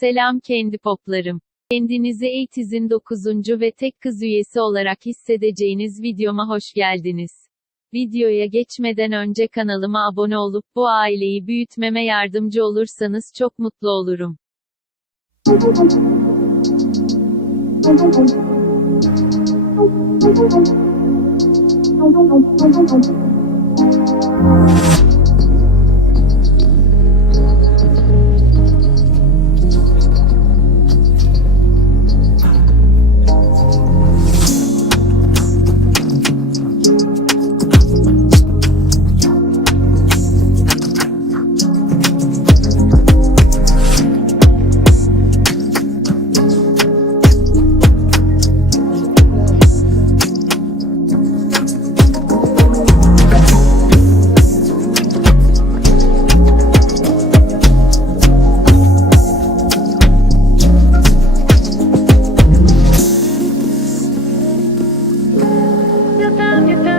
Selam kendi poplarım. Kendinizi Eğitiz'in 9. ve tek kız üyesi olarak hissedeceğiniz videoma hoş geldiniz. Videoya geçmeden önce kanalıma abone olup bu aileyi büyütmeme yardımcı olursanız çok mutlu olurum. You. down, you down.